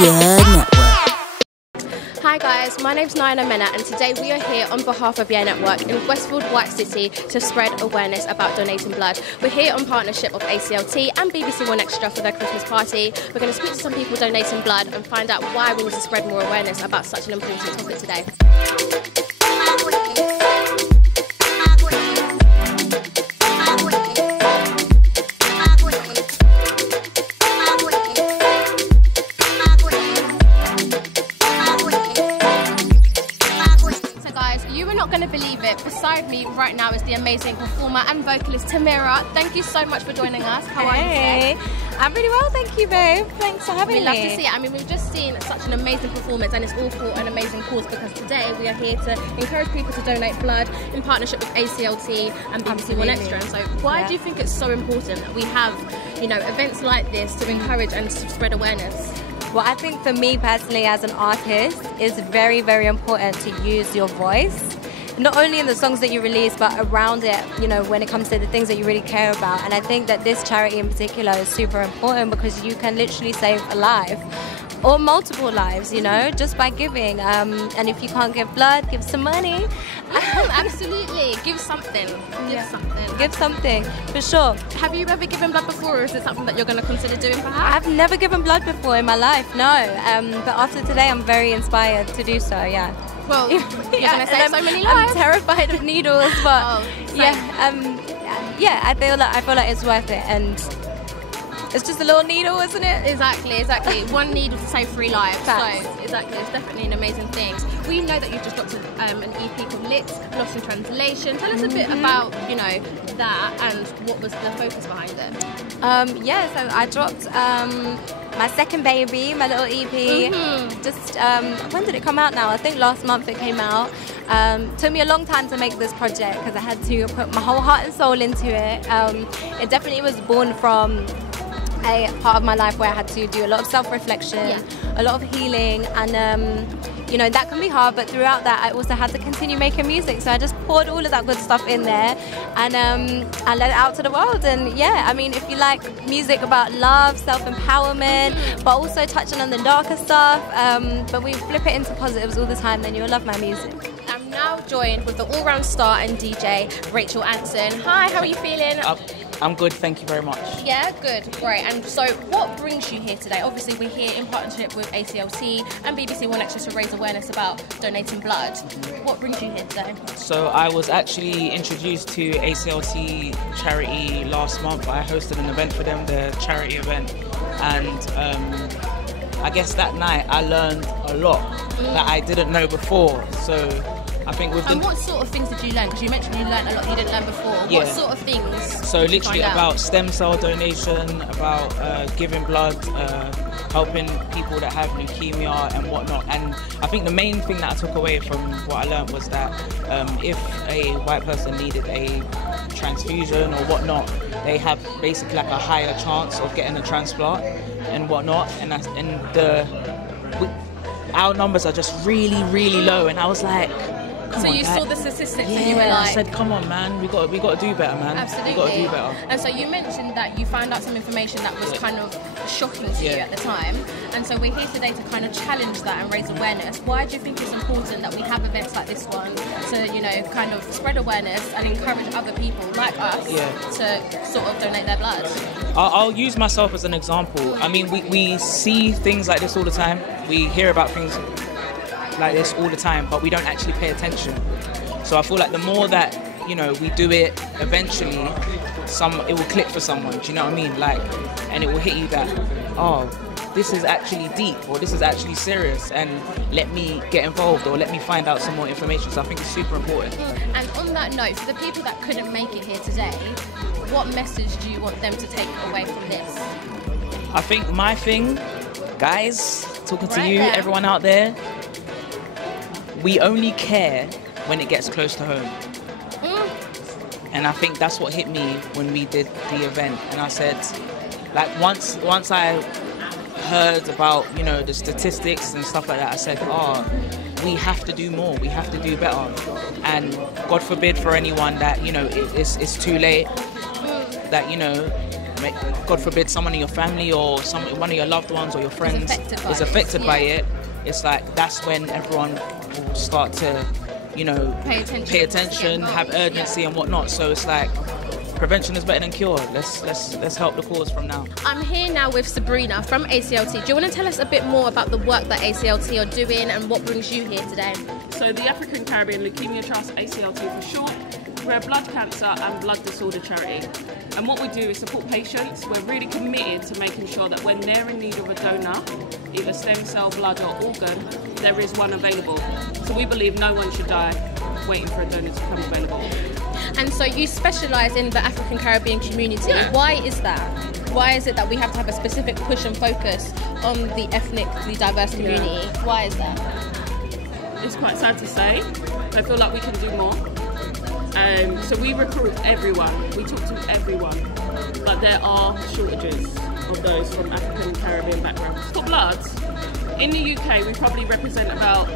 YEEEAAH Network. Hi guys, my name's Nia Chan and today we are here on behalf of YEEEAAH Network in Westfield, White City to spread awareness about donating blood. We're here on partnership of ACLT and BBC One Extra for their Christmas party. We're going to speak to some people donating blood and find out why we need to spread more awareness about such an important topic today. Going to believe it. Beside me right now is the amazing performer and vocalist Tamera. Thank you so much for joining us. How are you today? I'm really well, thank you, babe. Thanks for having me. We love to see it. I mean, we've just seen such an amazing performance and it's all for an amazing cause because today we are here to encourage people to donate blood in partnership with ACLT and BBC One Extra. And so why do you think it's so important that we have, you know, events like this to encourage and to spread awareness? Well, I think for me personally as an artist, it's very, very important to use your voice. Not only in the songs that you release, but around it, you know, when it comes to the things that you really care about. And I think that this charity in particular is super important because you can literally save a life or multiple lives, you know, just by giving. And if you can't give blood, give some money. Absolutely, give something. Give something, for sure. Have you ever given blood before, or is it something that you're going to consider doing perhaps? I've never given blood before in my life, no. But after today, I'm very inspired to do so, yeah. Well, you're going to save so many lives. I'm terrified of needles, but I feel like it's worth it, and it's just a little needle, isn't it? Exactly. One needle to save 3 lives. Facts. So exactly, it's definitely an amazing thing. We know that you've just dropped an EP called Lit, Lost in Translation. Tell us a bit about, you know, that and what was the focus behind it. So I dropped my second baby, my little EP. Just when did it come out now? I think last month it came out. Took me a long time to make this project because I had to put my whole heart and soul into it. It definitely was born from a part of my life where I had to do a lot of self-reflection, a lot of healing, and you know, that can be hard, but throughout that I also had to continue making music, so I just poured all of that good stuff in there and I let it out to the world. And yeah, I mean, if you like music about love, self-empowerment, but also touching on the darker stuff, but we flip it into positives all the time, then you'll love my music. I'm now joined with the all-round star and DJ, Rachel Anson. Hi, how are you feeling? I'm good, thank you very much. Yeah, good, great. And so what brings you here today? Obviously we're here in partnership with ACLT and BBC One Extra to raise awareness about donating blood. What brings you here today? So I was actually introduced to ACLT Charity last month. I hosted an event for them, the charity event, and I guess that night I learned a lot that I didn't know before. So I think with what sort of things did you learn? Because you mentioned you learned a lot you didn't learn before. Yeah. What sort of things? So literally about stem cell donation, about giving blood, helping people that have leukemia and whatnot. And I think the main thing that I took away from what I learned was that if a white person needed a transfusion or whatnot, they have basically like a higher chance of getting a transplant and whatnot. Our numbers are just really, really low, and I was like, so you saw the statistics and you were like, I said, come on man, we got to do better, man. Absolutely. We got to do better. And so you mentioned that you found out some information that was kind of shocking to you at the time, and so we're here today to kind of challenge that and raise awareness. Why do you think it's important that we have events like this one to, you know, kind of spread awareness and encourage other people like us to sort of donate their blood? I'll use myself as an example. I mean, we see things like this all the time. We hear about things like this all the time, but we don't actually pay attention. So I feel like the more that, you know, we do it, eventually it will click for someone, do you know what I mean? Like, and it will hit you that, oh, this is actually deep, or this is actually serious, and let me get involved, or let me find out some more information. So I think it's super important. And on that note, for the people that couldn't make it here today, what message do you want them to take away from this? I think my thing, guys, talking to you, everyone out there, we only care when it gets close to home. And I think that's what hit me when we did the event. And I said, like, once I heard about, you know, the statistics and stuff like that, I said, oh, we have to do more, we have to do better. And God forbid for anyone that, you know, it's too late, that, you know, God forbid, someone in your family or one of your loved ones or your friends is affected by it, it's like that's when everyone will start to, you know, pay attention, have urgency and whatnot. So it's like, prevention is better than cure. Let's help the cause from now. I'm here now with Sabrina from ACLT. Do you want to tell us a bit more about the work that ACLT are doing and what brings you here today? So the African Caribbean Leukemia Trust, ACLT for short, we're a blood cancer and blood disorder charity. And what we do is support patients. We're really committed to making sure that when they're in need of a donor, either stem cell, blood or organ, there is one available. So we believe no one should die waiting for a donor to become available. And so you specialise in the African Caribbean community. Yeah. Why is that? Why is it that we have to have a specific push and focus on the ethnically diverse community? Yeah. Why is that? It's quite sad to say. I feel like we can do more. So we recruit everyone, we talk to everyone, but there are shortages of those from African Caribbean backgrounds. For blood, in the UK we probably represent about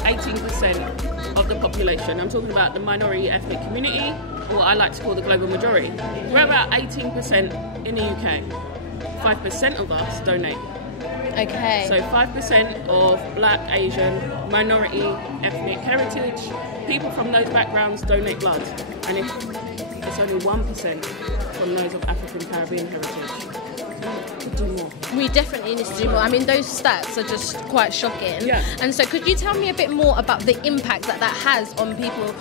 18% of the population. I'm talking about the minority ethnic community, or what I like to call the global majority. We're about 18% in the UK. 5% of us donate. Okay. So 5% of Black, Asian, minority, ethnic heritage, people from those backgrounds donate blood. And if it's only 1% from those of African Caribbean heritage, we could do more. We definitely need to do more. I mean, those stats are just quite shocking. Yeah. And so could you tell me a bit more about the impact that that has on people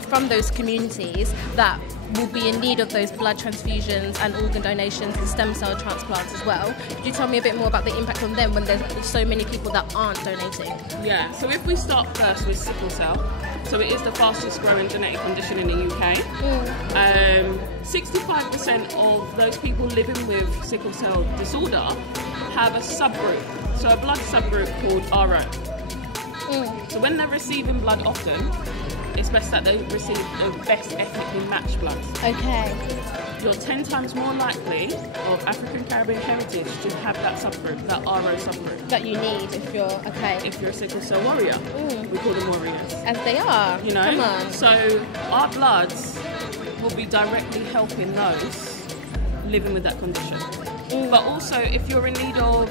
from those communities that will be in need of those blood transfusions and organ donations and stem cell transplants as well? Could you tell me a bit more about the impact on them when there's so many people that aren't donating? Yeah, so if we start first with sickle cell, so it is the fastest growing genetic condition in the UK. 65% of those people living with sickle cell disorder have a subgroup, so a blood subgroup called RO. So when they're receiving blood often, it's best that they receive the best ethnically matched blood. Okay. You're 10 times more likely of African Caribbean heritage to have that subgroup, that RO subgroup. That you need if you're, if you're a sickle cell warrior. We call them warriors. As they are. You know? Come on. So our bloods will be directly helping those living with that condition. But also, if you're in need of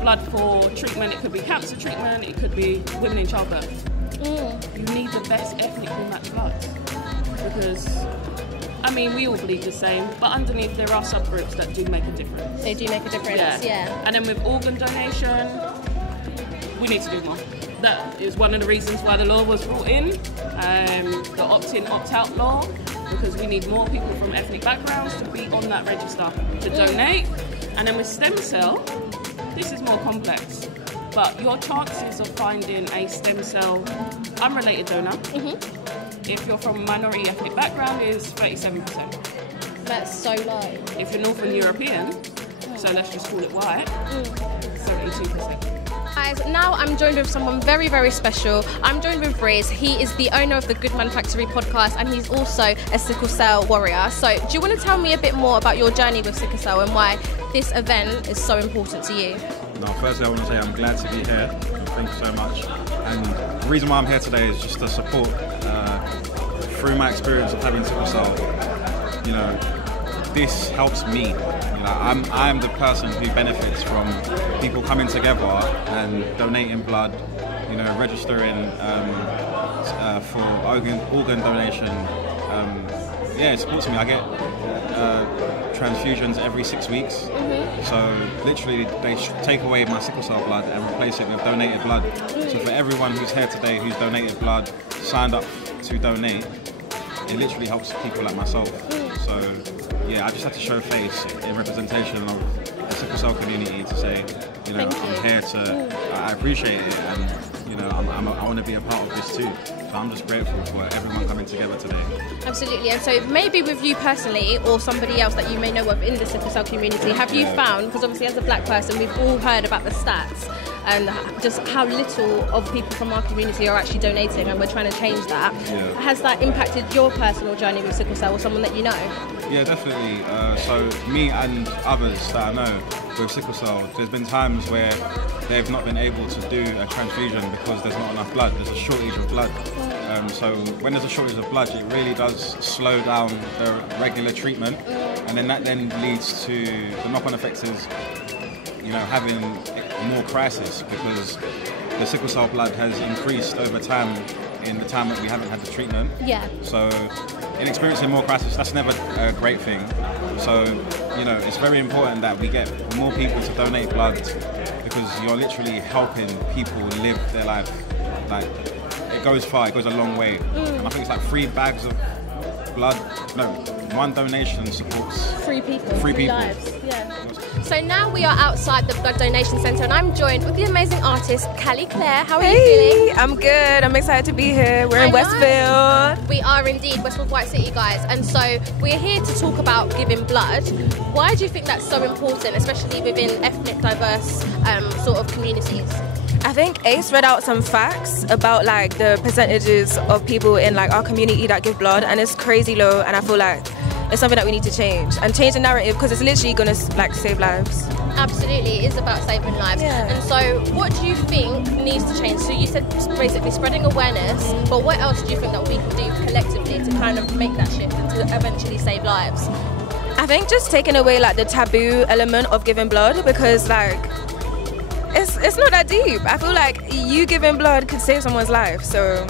blood for treatment, it could be cancer treatment, it could be women in childbirth. You need the best ethnically matched blood, because I mean we all bleed the same, but underneath there are subgroups that do make a difference. They do make a difference, yeah. And then with organ donation, we need to do more. That is one of the reasons why the law was brought in, the opt-in, opt-out law, because we need more people from ethnic backgrounds to be on that register to donate. And then with stem cell, this is more complex. But your chances of finding a stem cell unrelated donor, if you're from a minority ethnic background, is 37%. That's so low. If you're Northern European, so let's just call it white, 72%. Guys, now I'm joined with someone very, very special. I'm joined with Riz. He is the owner of the Good Man Factory podcast, and he's also a sickle cell warrior. So do you want to tell me a bit more about your journey with sickle cell and why this event is so important to you? No, firstly I want to say I'm glad to be here. Thank you so much. And the reason why I'm here today is just to support, through my experience of having sickle cell, you know, this helps me. You know, I'm the person who benefits from people coming together and donating blood, you know, registering for organ donation. Yeah, it supports me. I get transfusions every 6 weeks. So literally they take away my sickle cell blood and replace it with donated blood. So for everyone who's here today who's donated blood, signed up to donate, it literally helps people like myself. So yeah, I just had to show face in representation of the sickle cell community to say, you know, I'm here to, I appreciate it, and you know, I want to be a part of this too. So I'm just grateful for everyone coming together today. Absolutely. And so maybe with you personally, or somebody else that you may know of in the sickle cell community, have you found, because obviously as a black person we've all heard about the stats and just how little of people from our community are actually donating, and we're trying to change that. Has that impacted your personal journey with sickle cell or someone that you know? Yeah, definitely. So me and others that I know with sickle cell, there's been times where they've not been able to do a transfusion because there's not enough blood. There's a shortage of blood. So when there's a shortage of blood, it really does slow down the regular treatment. and then that then leads to the knock-on effects is, you know, having more crisis because the sickle cell blood has increased over time in the time that we haven't had the treatment. Yeah. So in experiencing more crisis, that's never a great thing. So, you know, it's very important that we get more people to donate blood because you're literally helping people live their life. Like, it goes far, it goes a long way. And I think it's like 3 bags of blood, no, 1 donation supports 3 people. 3 people. Lives. Yeah. So now we are outside the blood donation centre and I'm joined with the amazing artist Callie Claire. How are you feeling? I'm good. I'm excited to be here. We're in Westfield. We are indeed Westfield White City, guys, and so we're here to talk about giving blood. Why do you think that's so important, especially within ethnic diverse sort of communities? I think Ace read out some facts about like the percentages of people in like our community that give blood, and it's crazy low, and I feel like it's something that we need to change and change the narrative because it's literally going to like save lives. Absolutely, it is about saving lives. Yeah. And so what do you think needs to change? So you said basically spreading awareness, but what else do you think that we can do collectively to kind of make that shift and to eventually save lives? I think just taking away like the taboo element of giving blood, because like it's not that deep. I feel like you giving blood could save someone's life. So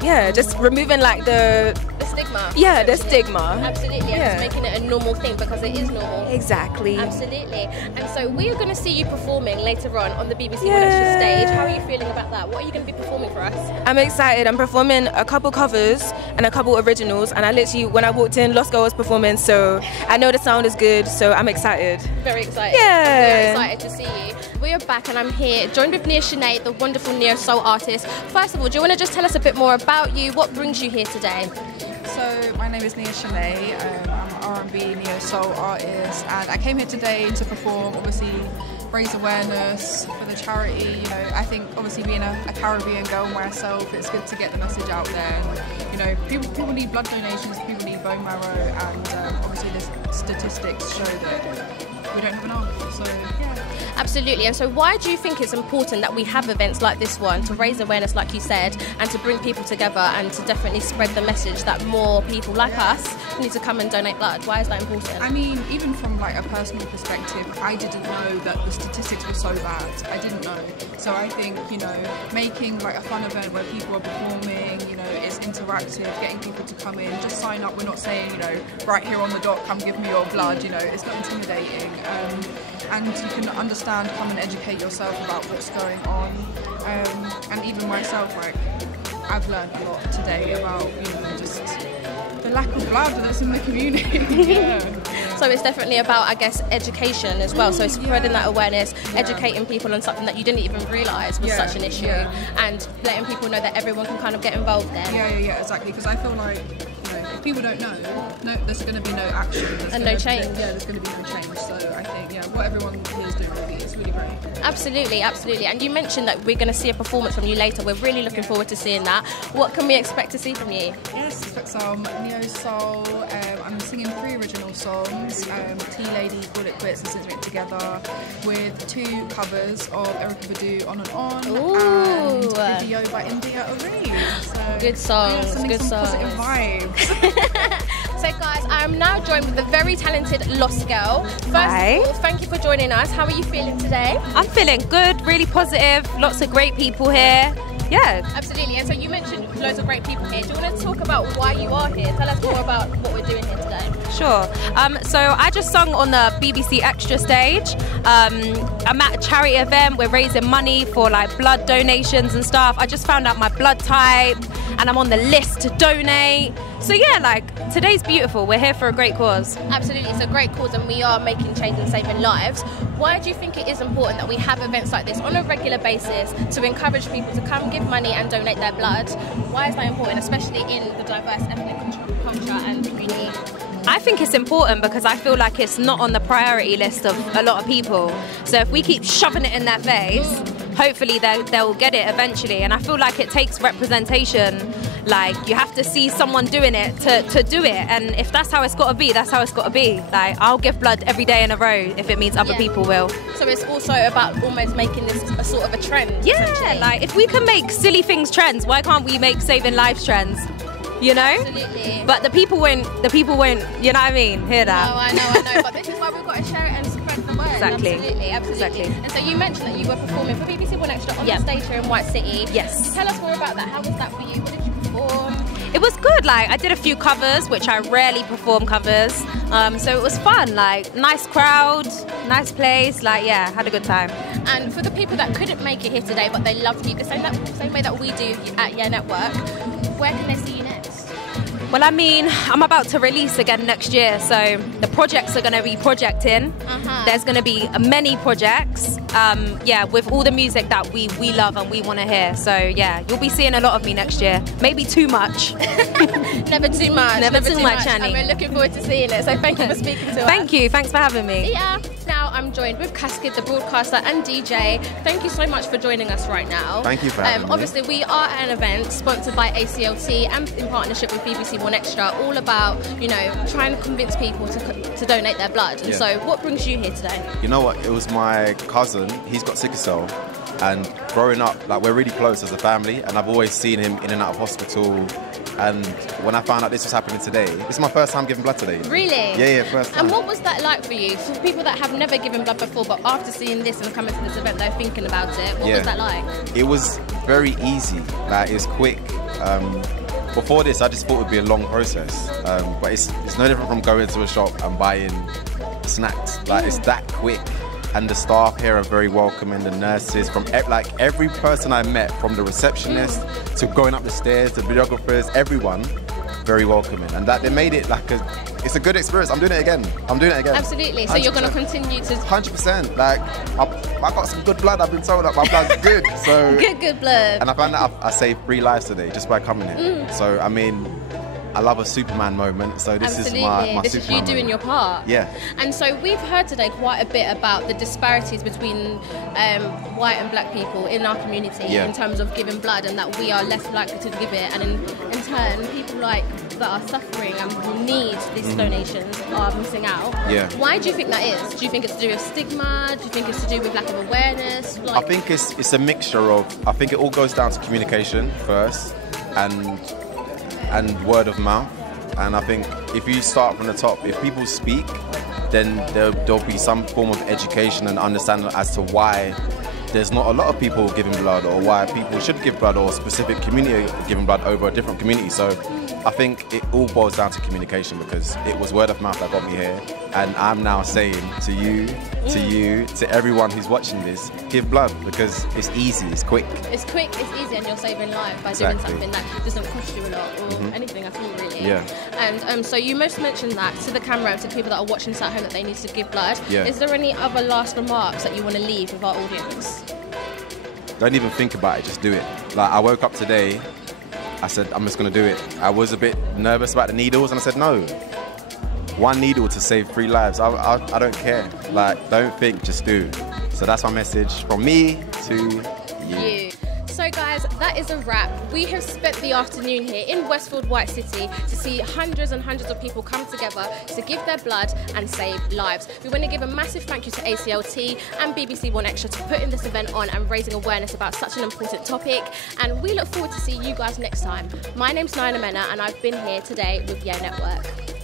yeah, just removing like the stigma. Yeah, the stigma. Absolutely, and just making it a normal thing because it is normal. Exactly. Absolutely. And so we are going to see you performing later on the BBC One Extra stage. How are you feeling about that? What are you going to be performing for us? I'm excited. I'm performing a couple covers and a couple originals, and I literally, when I walked in, Lost Girl was performing, so I know the sound is good, so I'm excited. Very excited. Yeah. Very excited to see you. We are back and I'm here joined with Nia Chan, the wonderful neo soul artist. First of all, do you want to just tell us a bit more about you? What brings you here today? So my name is Nia Chan. I'm an R&B neo soul artist, and I came here today to perform, obviously raise awareness for the charity. You know, I think obviously being a Caribbean girl myself, it's good to get the message out there. And, you know, people need blood donations, people need bone marrow, and obviously the statistics show that we don't have enough. So yeah. Absolutely. And so why do you think it's important that we have events like this one to raise awareness, like you said, and to bring people together and to definitely spread the message that more people like us need to come and donate blood? Why is that important? I mean, even from like a personal perspective, I didn't know that the statistics were so bad. I didn't know. So I think, you know, making like a fun event where people are performing, you know, it's interactive, getting people to come in, just sign up. We're not saying, you know, right here on the dot, come give me your blood, you know, it's not intimidating. And you can understand, come and educate yourself about what's going on. And even myself, like, I've learned a lot today about, you know, just the lack of blood that's in the community. Yeah. So it's definitely about, I guess, education as well. So spreading that awareness, educating people on something that you didn't even realise was such an issue, and letting people know that everyone can kind of get involved there. Yeah, exactly. Because I feel like, you know, if people don't know, there's going to be no action. And no change. There's going to be no change. So I think, what everyone here is doing really, it's really great. Absolutely, absolutely. And you mentioned that we're going to see a performance from you later. We're really looking forward to seeing that. What can we expect to see from you? Yes, expect some neo soul. I'm singing 3 original songs. T-Lady, Call It Quits and Scissor It Together, with 2 covers of Erykah Badu, On and On, and a video by India Arie. So, good songs, good songs. Positive vibes. So guys, I am now joined with the very talented Lost Girl. First of all, thank you for joining us. How are you feeling today? I'm feeling good, really positive, lots of great people here. Yeah. Absolutely. And so you mentioned loads of great people here. Do you want to talk about why you are here? Tell us more about what we're doing here today. Sure. So I just sung on the BBC Extra stage. I'm at a charity event. We're raising money for like blood donations and stuff. I just found out my blood type and I'm on the list to donate. So yeah, like today's beautiful. We're here for a great cause. Absolutely, it's a great cause and we are making change and saving lives. Why do you think it is important that we have events like this on a regular basis to encourage people to come give money and donate their blood? Why is that important, especially in the diverse ethnic culture and community? I think it's important because I feel like it's not on the priority list of a lot of people. So if we keep shoving it in their face, hopefully they'll get it eventually. And I feel like it takes representation. Like, you have to see someone doing it to do it. And if that's how it's got to be, that's how it's got to be. Like, I'll give blood every day in a row if it means other people will. So it's also about almost making this a sort of a trend. Yeah, like if we can make silly things trends, why can't we make saving lives trends? you know? Absolutely. But the people won't, you know what I mean, hear that. No, I know, but this is why we've got to share it and spread the word. Exactly. Absolutely. Exactly. And so you mentioned that you were performing for BBC One Extra on the stage here in White City. Yes. Tell us more about that. How was that for you? What did you perform? It was good. Like, I did a few covers, which I rarely perform covers. So it was fun. Like, nice crowd, nice place. Like, yeah, had a good time. And for the people that couldn't make it here today, but they loved you the same way that we do at YEEEAAH Network, where can they see you next? Well, I mean, I'm about to release again next year, so the projects are going to be projecting. There's going to be many projects, yeah, with all the music that we love and we want to hear. So yeah, you'll be seeing a lot of me next year. Maybe too much. Never too much. Never too much, Annie. And we're looking forward to seeing it. So thank you for speaking to us. Thank you. Thanks for having me. See ya. Now I'm joined with Cascade, the broadcaster and DJ. Thank you so much for joining us right now. Thank you for having me. Obviously, we are at an event sponsored by ACLT and in partnership with BBC One Extra, all about, you know, trying to convince people to donate their blood. And so what brings you here today? You know what? It was my cousin. He's got sickle cell. And growing up, like, we're really close as a family, and I've always seen him in and out of hospital. And when I found out this was happening today, this is my first time giving blood today. Really? Yeah, first time. And what was that like for you? For people that have never given blood before, but after seeing this and coming to this event, they're thinking about it. What was that like? It was very easy. Like, it's quick. Before this, I just thought it would be a long process. But it's no different from going to a shop and buying snacks. Like, it's that quick. And the staff here are very welcoming, the nurses, from like every person I met, from the receptionist to going up the stairs, the videographers, everyone, very welcoming. And that they made it like it's a good experience. I'm doing it again. Absolutely. So 100%. You're going to continue to... 100%. Like, I got some good blood. I've been told that my blood's good. So good blood. And I found out I saved 3 lives today just by coming here. So, I mean, I love a Superman moment, so this is my this Superman is you doing your part. Yeah. And so we've heard today quite a bit about the disparities between white and black people in our community in terms of giving blood, and that we are less likely to give it, and in turn people like that are suffering and who need these donations are missing out. Yeah. Why do you think that is? Do you think it's to do with stigma? Do you think it's to do with lack of awareness? I think it's a mixture of, I think it all goes down to communication first, and word of mouth. And I think if you start from the top, if people speak, then there'll be some form of education and understanding as to why there's not a lot of people giving blood, or why people should give blood, or a specific community giving blood over a different community. So I think it all boils down to communication, because it was word of mouth that got me here. And I'm now saying to you, to everyone who's watching this, give blood, because it's easy, it's quick. It's quick, it's easy, and you're saving lives by doing something that doesn't cost you a lot, or anything at all, really. Yeah. And so you most mentioned that to the camera and to people that are watching this at home, that they need to give blood. Yeah. Is there any other last remarks that you want to leave with our audience? Don't even think about it, just do it. Like, I woke up today, I said, I'm just going to do it. I was a bit nervous about the needles, and I said, no. 1 needle to save 3 lives. I don't care. Like, don't think, just do. So that's my message from me to you. So guys, that is a wrap. We have spent the afternoon here in Westfield, White City, to see hundreds and hundreds of people come together to give their blood and save lives. We want to give a massive thank you to ACLT and BBC One Extra for putting this event on and raising awareness about such an important topic. And we look forward to seeing you guys next time. My name's Nia Chan, and I've been here today with YEEEAAH Network.